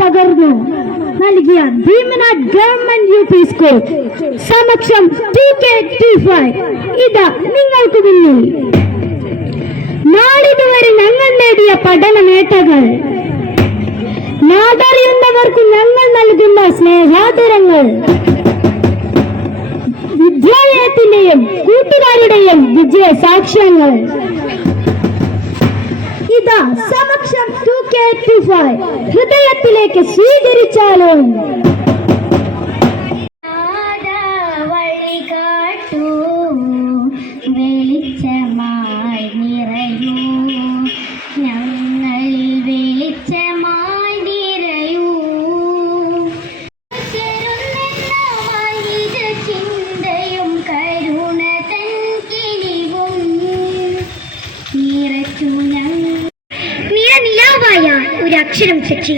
പകർന്നു. നൽകിയ Bhimanath government U P school. സമക്ഷം two K two five ഇതാ നിങ്ങൾക്ക് മുന്നിൽ നാളിതുവരെ ഞങ്ങൾ നേടിയ പഠന നേട്ടങ്ങൾ. നാടറിയുന്നവർക്ക് ഞങ്ങൾ നൽകുന്ന സ്നേഹാദരങ്ങൾ. വിദ്യാലയത്തിന്റെയും കൂട്ടുകാരുടെയും വിജയ സാക്ഷ്യങ്ങൾ ഇതാ Samaksham two K two five ഹൃദയത്തിലേക്ക് സ്വീകരിച്ചാലും സച്ചി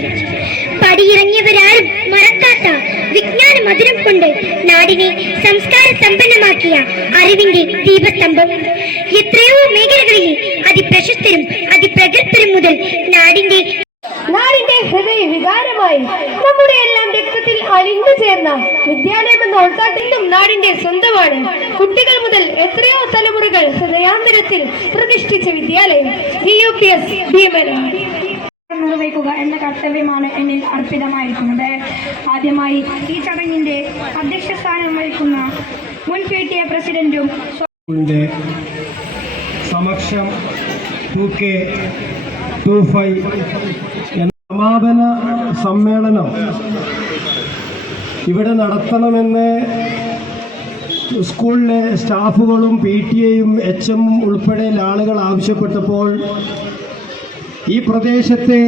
പടിയിറങ്ങിയവരാരും മറക്കാത്ത വിജ്ഞാന മധുരം കൊണ്ട് നാടിനെ സംസ്കാര സമ്പന്നമാക്കിയ അറിവിന്റെ ദീപസ്തംഭം. എത്രയോ മേഖലകളിൽ അതിപ്രശസ്തരും അതിപ്രഗത്ഭരും മുതൽ നാടിന്റെ നാടിന്റെ ഹൃദയ വികാരമായി നമ്മുടെ എല്ലാം രക്തത്തിൽ അലിഞ്ഞു ചേർന്ന വിദ്യാലയം എന്ന ഓൾത്താട്ടിലും നാടിന്റെ സ്വന്തമാണ്. കുട്ടികൾ മുതൽ എത്രയോ തലമുറകൾ ഹൃദയാന്തരത്തിൽ പ്രതിഷ്ഠിച്ച വിദ്യാലയം. യു പി എസ് ഭീമനാട് നിർവഹിക്കുക എന്ന കർത്തവ്യമാണ് എന്നിൽ അർപ്പിതമായിരിക്കുന്നത് ആദ്യമായി ഈ ചടങ്ങിന്റെ അധ്യക്ഷ സ്ഥാനം വഹിക്കുന്ന മുൻ പി ടി എ പ്രസിഡന്റും സമക്ഷം സമാപന സമ്മേളനം ഇവിടെ നടത്തണമെന്ന് സ്കൂളിലെ സ്റ്റാഫുകളും പി ടി എയും എച്ച് എമ്മും ഉൾപ്പെടെയുള്ള ആളുകൾ ആവശ്യപ്പെട്ടപ്പോൾ ഈ പ്രദേശത്തെ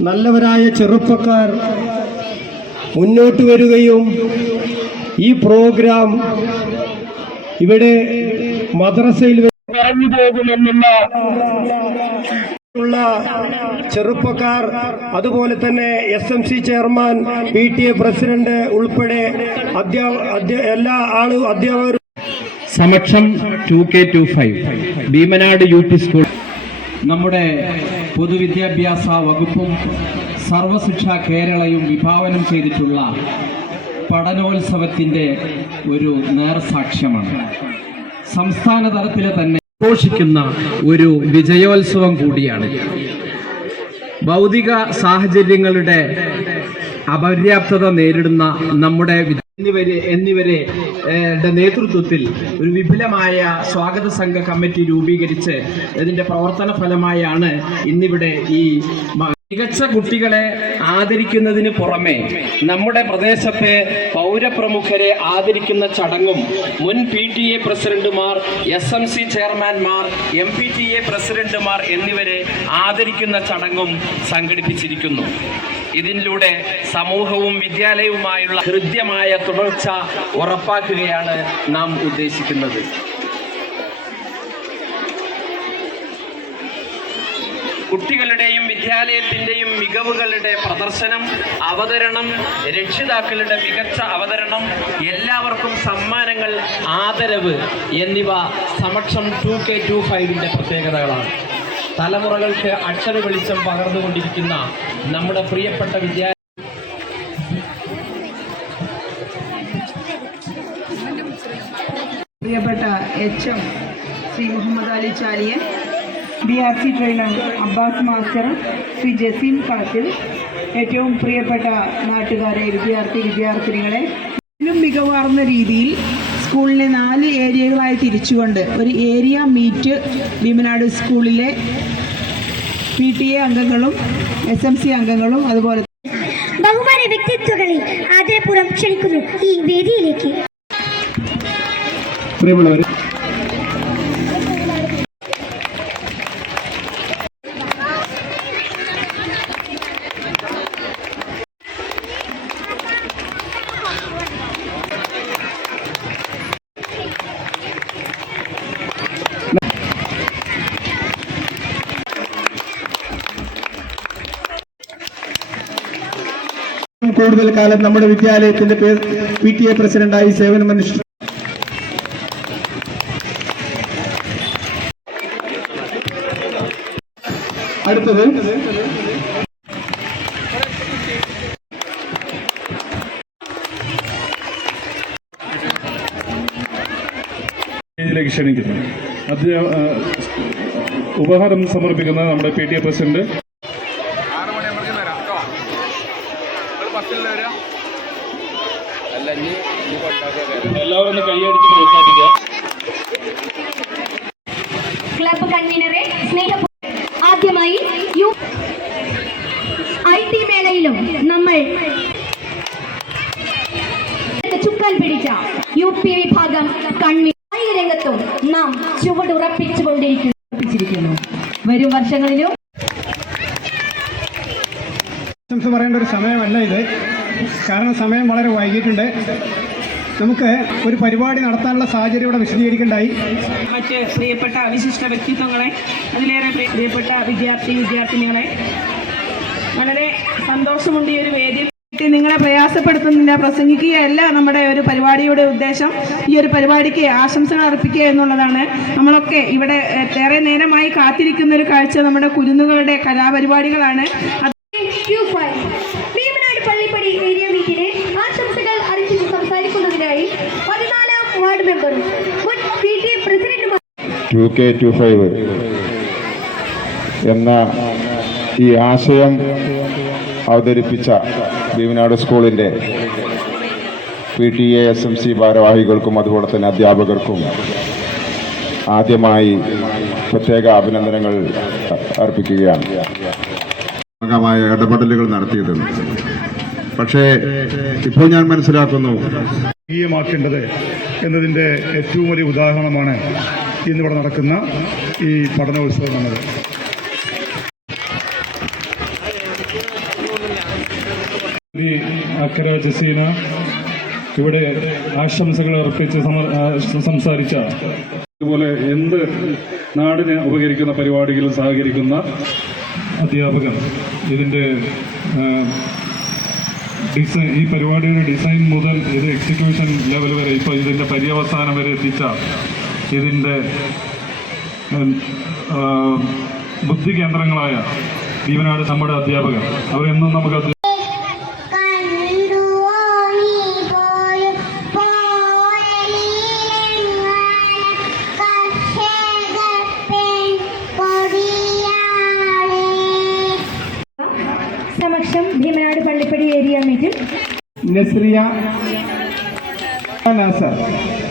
നല്ലവരായ ചെറുപ്പക്കാർ മുന്നോട്ട് വരികയും ഈ പ്രോഗ്രാം ഇവിടെ മദ്രസയിൽ പറഞ്ഞു പോകുമെന്നുള്ള ഉള്ള ചെറുപ്പക്കാർ അതുപോലെ തന്നെ S M C chairman P T A president ഉൾപ്പെടെ എല്ലാ ആളും അധ്യാപകരും സമക്ഷം two K two five Bheemanad U P school നമ്മുടെ പൊതുവിദ്യാഭ്യാസ വകുപ്പും സർവശിക്ഷ കേരളയും വിഭാവനം ചെയ്തിട്ടുള്ള പഠനോത്സവത്തിന്റെ ഒരു നേർസാക്ഷ്യമാണ്. സംസ്ഥാന തലത്തിലെ തന്നെ ആഘോഷിക്കുന്ന ഒരു വിജയോത്സവം കൂടിയാണ്. ഭൗതിക സാഹചര്യങ്ങളുടെ അപര്യാപ്തത നേരിടുന്ന നമ്മുടെ എന്നിവരെ എന്നിവരെ നേതൃത്വത്തിൽ ഒരു വിപുലമായ സ്വാഗത സംഘ കമ്മിറ്റി രൂപീകരിച്ച് ഇതിന്റെ പ്രവർത്തന ഫലമായാണ് ഇന്നിവിടെ ഈ മികച്ച കുട്ടികളെ ആദരിക്കുന്നതിന് പുറമെ നമ്മുടെ പ്രദേശത്തെ പൗരപ്രമുഖരെ ആദരിക്കുന്ന ചടങ്ങും മുൻ പി ടി എ പ്രസിഡന്റുമാർ എസ് എം സി ചെയർമാൻമാർ എം പി ടി എ പ്രസിഡന്റുമാർ എന്നിവരെ ആദരിക്കുന്ന ചടങ്ങും സംഘടിപ്പിച്ചിരിക്കുന്നു. ഇതിലൂടെ സമൂഹവും വിദ്യാലയവുമായുള്ള ഹൃദ്യമായ തുടർച്ച ഉറപ്പാക്കുകയാണ് നാം ഉദ്ദേശിക്കുന്നത്. കുട്ടികളുടെയും വിദ്യാലയത്തിന്റെയും മികവുകളുടെ പ്രദർശനം അവതരണം രക്ഷിതാക്കളുടെ മികച്ച അവതരണം എല്ലാവർക്കും സമ്മാനങ്ങൾ ആദരവ് എന്നിവ സമക്ഷം ടു കെ ടു ഫൈവിന്റെ പ്രത്യേകതകളാണ്. തലമുറകൾക്ക് അക്ഷര വെളിച്ചം പകർന്നുകൊണ്ടിരിക്കുന്ന നമ്മുടെ പ്രിയപ്പെട്ട വിദ്യാ പ്രിയപ്പെട്ട H M Shri Muhammad Ali Chaliyan B R C trainer Abbas master Shri Jaseem Kalathil ഏറ്റവും പ്രിയപ്പെട്ട നാട്ടുകാരെ വിദ്യാർത്ഥി വിദ്യാർത്ഥിനികളെ മികവാർന്ന രീതിയിൽ സ്കൂളിനെ നാല് ഏരിയകളായി തിരിച്ചുകൊണ്ട് ഒരു ഏരിയ മീറ്റ് ഭീമനാട് സ്കൂളിലെ പി ടി എ അംഗങ്ങളും എസ് എം സി അംഗങ്ങളും അതുപോലെ ബഹുമാന വ്യക്തിത്വങ്ങളെ ആദരപൂർവം ക്ഷണിക്കുന്നു ഈ വേദിയിലേക്ക്. പ്രിയമുള്ളവർ കൂടുതൽ കാലം നമ്മുടെ വിദ്യാലയത്തിന്റെ പി ടി എ പ്രസിഡന്റായി സേവനമനുഷ്ഠിച്ചു അടുത്തത്. ക്ഷണിക്കുന്നു. അധ്യ ഉപഹാരം സമർപ്പിക്കുന്നത് നമ്മുടെ പി ടി എ പ്രസിഡന്റ് എല്ലാവരും ഒന്ന് കൈയടിച്ച് പ്രോത്സാഹിപ്പിക്കുക. ക്ലബ് കൺവീനറെ സ്നേഹ ആദ്യമായി യു ഐ ടി മേളയിലും നമ്മൾ ചുക്കാൻ പിടിച്ച യു പി വിഭാഗം കൺവീനർ. രംഗത്തും നാം ചുവടുറപ്പിച്ചുകൊണ്ടിരിക്കുന്നു വരും വർഷങ്ങളിലും പറയേണ്ട ഒരു സമയമല്ല ഇത്. കാരണം സമയം വളരെ വൈകിട്ടുണ്ട് നമുക്ക് ഒരു പരിപാടി നടത്താനുള്ള സാഹചര്യം ഇവിടെ വിശദീകരിക്കേണ്ടായി. മറ്റ് പ്രിയപ്പെട്ട വിശിഷ്ട വ്യക്തിത്വങ്ങളെ അതിലേറെ പ്രിയപ്പെട്ട വിദ്യാർത്ഥി വിദ്യാർത്ഥിനികളെ വളരെ സന്തോഷമുണ്ട് ഈ ഒരു വേദി നിങ്ങളെ പ്രയാസപ്പെടുത്തുന്നില്ല പ്രസംഗിക്കുകയല്ല നമ്മുടെ ഒരു പരിപാടിയുടെ ഉദ്ദേശം. ഈ ഒരു പരിപാടിക്ക് ആശംസകൾ അർപ്പിക്കുക എന്നുള്ളതാണ്. നമ്മളൊക്കെ ഇവിടെ ഏറെ നേരമായി കാത്തിരിക്കുന്ന ഒരു കാഴ്ച നമ്മുടെ കുരുന്നുകളുടെ കലാപരിപാടികളാണ് അത് ഭീമനാട് പള്ളിപ്പടി ഏരിയ മീറ്റിന് ആശംസകൾ അറിയിച്ച് സംസാരിക്കുന്നതിനായി പതിനാലാം വാർഡ് മെമ്പറും മുൻ പി ടി എ പ്രസിഡന്റുമായ ടു കെ ടു ഫൈവ് എന്ന ഈ ആശയം അവതരിപ്പിച്ച ഭീമനാട് സ്കൂളിന്റെ P T A S M C ഭാരവാഹികൾക്കും അതുപോലെ തന്നെ അധ്യാപകർക്കും ആദ്യമായി പ്രത്യേക അഭിനന്ദനങ്ങൾ അർപ്പിക്കുകയാണ്. ഭാഗമായ ഇടപെടലുകൾ നടത്തിയിട്ടുണ്ട്. പക്ഷേ ഇപ്പോൾ ഞാൻ മനസ്സിലാക്കുന്നു എന്നതിന്റെ ഏറ്റവും വലിയ ഉദാഹരണമാണ് ഇന്നിവിടെ നടക്കുന്ന ഈ പഠനോത്സവം എന്നത്. അക്കര ജസീന ഇവിടെ ആശംസകൾ അർപ്പിച്ച് സംസാരിച്ച അതുപോലെ എന്ത് നാടിനെ ഉപകരിക്കുന്ന പരിപാടികളിൽ സഹകരിക്കുന്ന അധ്യാപകർ ഇതിന്റെ ഡിസൈൻ ഈ പരിപാടിയുടെ ഡിസൈൻ മുതൽ ഇത് എക്സിക്യൂഷൻ ലെവൽ വരെ ഇപ്പോൾ ഇതിന്റെ പര്യവസാനം വരെ എത്തിച്ച ഇതിന്റെ ഉം, ആ, ബുദ്ധി കേന്ദ്രങ്ങളായ ഭീമനാട് നമ്മുടെ അധ്യാപകർ. അവരെന്നും നമുക്ക് Nesriya Nasar.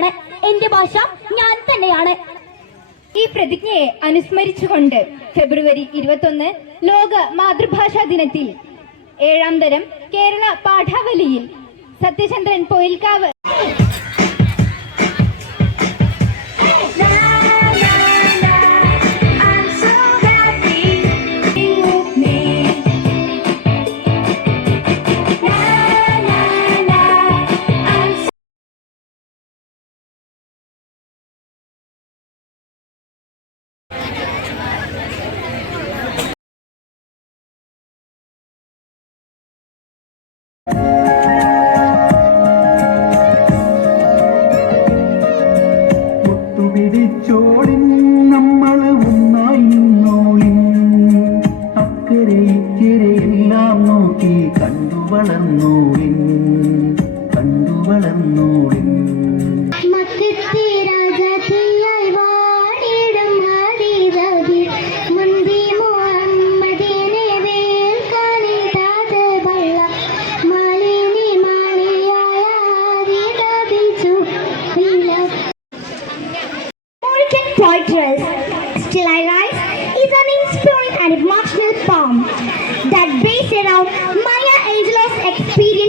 ഭാഷയിലാണ് എന്റെ ഭാഷ ഞാൻ തന്നെയാണ്. ഈ പ്രതിജ്ഞയെ അനുസ്മരിച്ചുകൊണ്ട് ഫെബ്രുവരി ഇരുപത്തൊന്ന് ലോക മാതൃഭാഷാ ദിനത്തിൽ ഏഴാം തരം Kerala പാഠാവലിയിൽ Sathyachandran Poyilkavu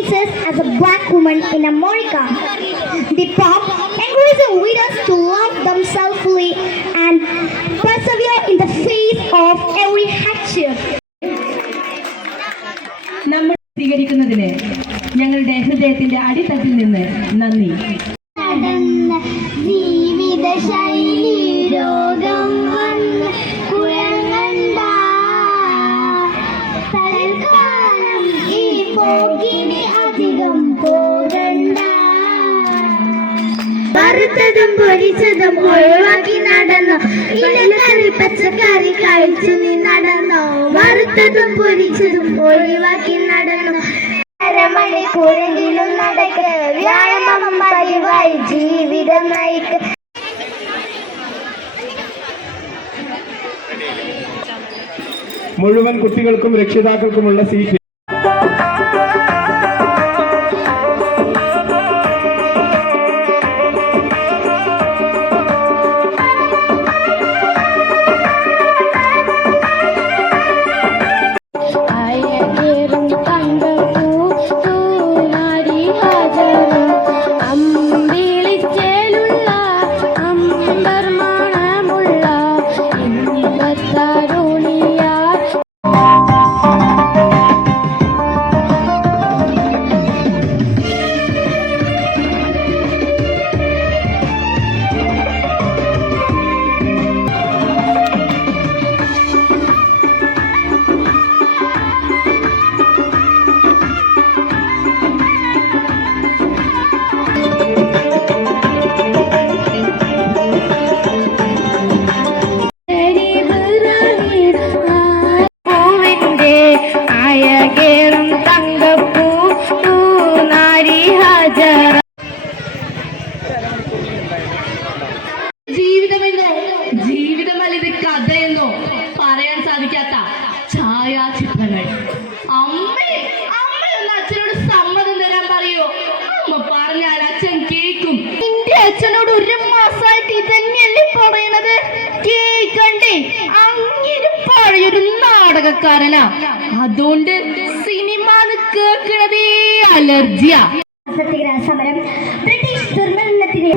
experiences as a black woman in America. The prompt encourages readers to love themselves fully and persevere in the face of every hardship. നമ്മൾ സ്വീകരിക്കുന്നതിന് ഞങ്ങളുടെ ഹൃദയത്തിന്റെ അടിത്തട്ടിൽ നിന്ന് നന്ദി കഴിച്ചതും ഒഴിവാക്കി നടന്നു. ഇലക്കറി പച്ചക്കറി കഴിച്ചു നീ നടന്നു? വറുത്തതും പൊരിച്ചതും ഒഴിവാക്കി നടന്നു. അരമണിക്കൂറെങ്കിലും നടക്ക്. വ്യായാമം പതിവായി ജീവിതം നയിക്ക്. മുഴുവൻ കുട്ടികൾക്കും രക്ഷിതാക്കൾക്കുമുള്ള സീറ്റ് ഒരു നാടകക്കാരനാ. അതുകൊണ്ട് സിനിമ കേൾക്കണതേ അലർജിയാ. സത്യഗ്രഹ സമരം ബ്രിട്ടീഷ് ദുർമരണത്തിന്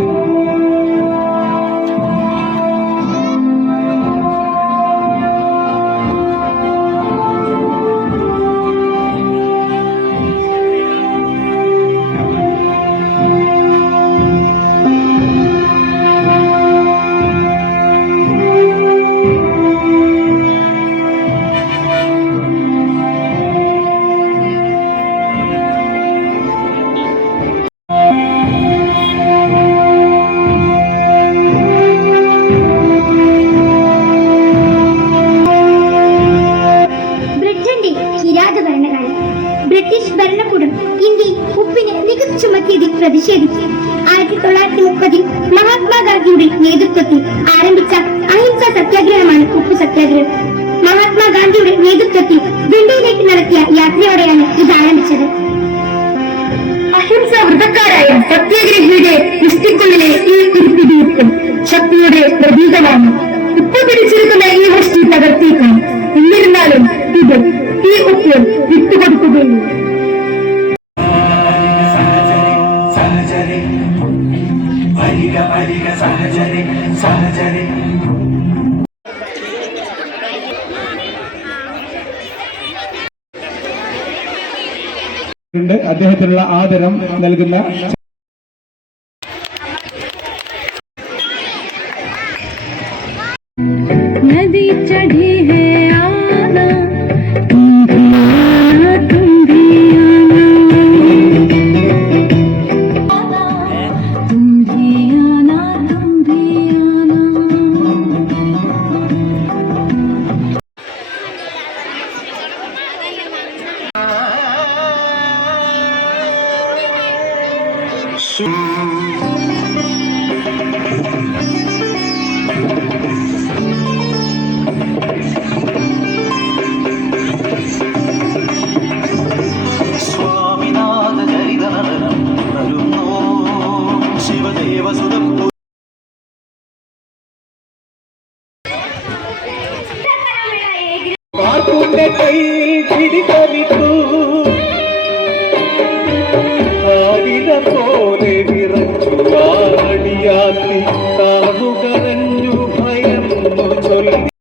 അദ്ദേഹത്തിനുള്ള ആദരം നൽകുന്ന sol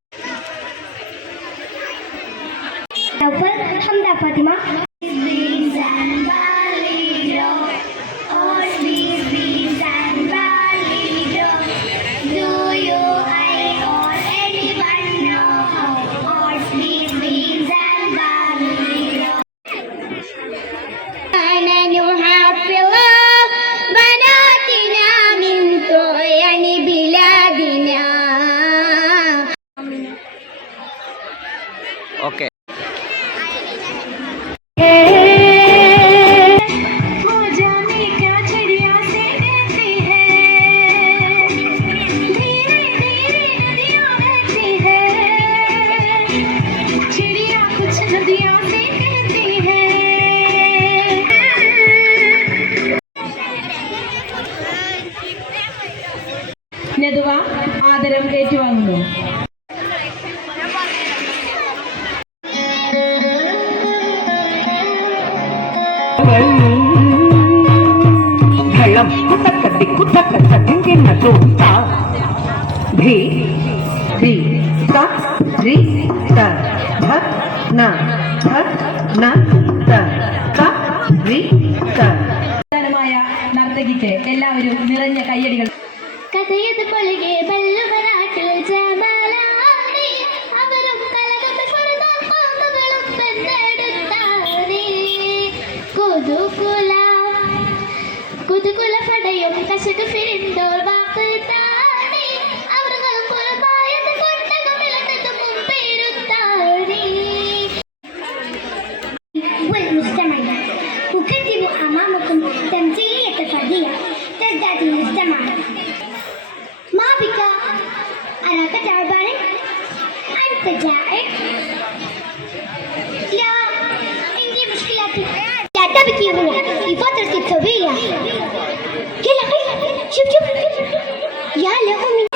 يا له من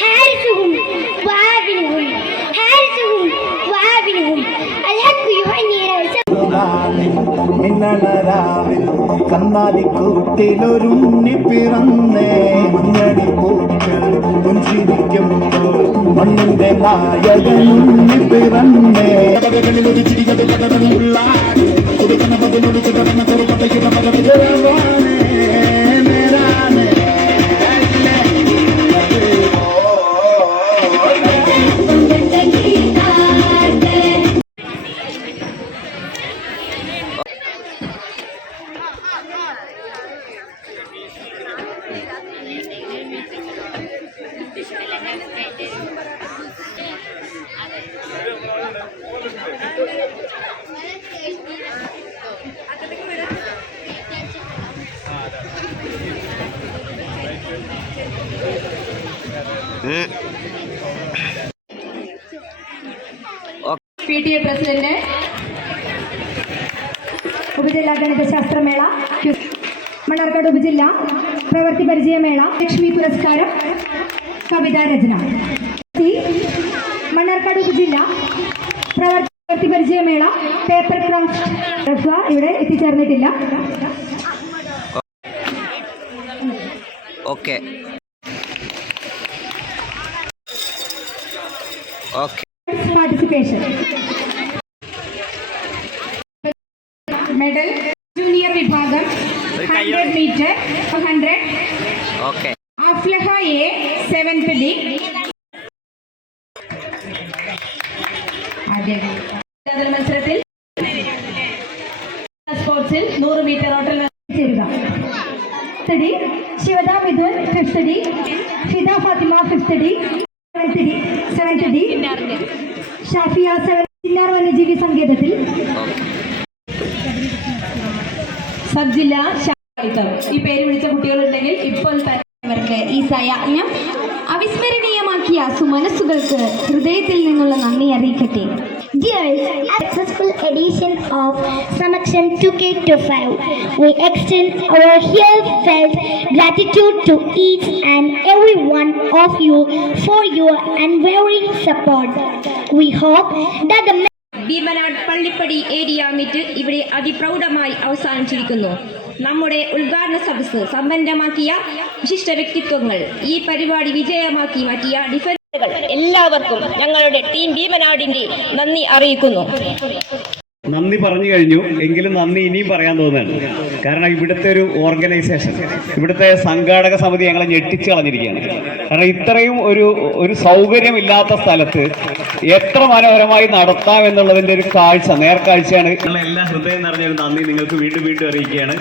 حارسهم وعابنهم حارسهم وعابنهم الحق يهني رأسه മിന്നണരാവിൽ കന്നാലിക്കൂട്ടിലൊരുണ്ണി പിറന്നേ മഞ്ഞടി പൂക്കൾ പുഞ്ചിരിക്കുമ്പോൾ മണ്ണിന്റെ നായകനുണ്ണി പിറന്നേ ഒരു ചിരികത് പകരമുള്ള കൊടുക്കണ പതിനോട് കിടന്ന ചെറുപടയുടെ ഉപജില്ല പ്രവൃത്തി പരിചയമേള ലക്ഷ്മി പുരസ്കാരം കവിതാ രചന. മണ്ണാർക്കാട് ഉപജില്ല പ്രവൃത്തി പരിചയമേള പേപ്പർ ക്രാഫ്റ്റ്. ഇവിടെ എത്തിച്ചേർന്നിട്ടില്ല. Okay. Okay. Participation hundred metre hundred okay Aflaha A seventh D മത്സരത്തിൽ സ്പോർട്സിൽ നൂറ് മീറ്റർ ഓട്ടൽ ചേരുക D Shivada Mithun fifth D Fida Fathima fifth D seventh D seventh D Shafiya seven Chinnar വന്യജീവി സങ്കേതത്തിൽ. സബ് ഈ പേര് വിളിച്ച കുട്ടികളുണ്ടെങ്കിൽ ഇപ്പോൾ തന്നെ ഈ സയാജ്ഞം അവിസ്മരണീയമാക്കിയ സുമനസ്സുകൾക്ക് ഹൃദയത്തിൽ നിന്നുള്ള നന്ദി അറിയിക്കട്ടെ Dears, successful edition of Samaksham 2K25. We extend our heartfelt gratitude to each and every one of you for your unwavering support. We hope that the Bheemanad Pallippadi area meet ഇവിടെ അതിപ്രൗഢമായി അവസാനിച്ചിരിക്കുന്നു നമ്മുടെ ഉദ്ഘാടന സദസ്സ് സമ്പന്നമാക്കിയ വിശിഷ്ട വ്യക്തിത്വങ്ങൾ. ഈ പരിപാടി വിജയമാക്കി മാറ്റിയ ഡിഫൻസുകൾ എല്ലാവർക്കും ഞങ്ങളുടെ ടീം ഭീമനാടിന്റെ നന്ദി അറിയിക്കുന്നു. നന്ദി പറഞ്ഞു കഴിഞ്ഞു. എങ്കിലും നന്ദി ഇനിയും പറയാൻ തോന്നുകയാണ്. കാരണം ഇവിടുത്തെ ഒരു ഓർഗനൈസേഷൻ ഇവിടുത്തെ സംഘാടക സമിതി ഞങ്ങളെ ഞെട്ടിച്ചു കളഞ്ഞിരിക്കുകയാണ്. കാരണം ഇത്രയും ഒരു ഒരു സൗകര്യമില്ലാത്ത സ്ഥലത്ത് എത്ര മനോഹരമായി നടത്താം എന്നുള്ളതിന്റെ ഒരു കാഴ്ച നേർക്കാഴ്ചയാണ്. എല്ലാ ഹൃദയം നിറഞ്ഞൊരു നന്ദി നിങ്ങൾക്ക് വീണ്ടും വീണ്ടും അറിയിക്കുകയാണ്.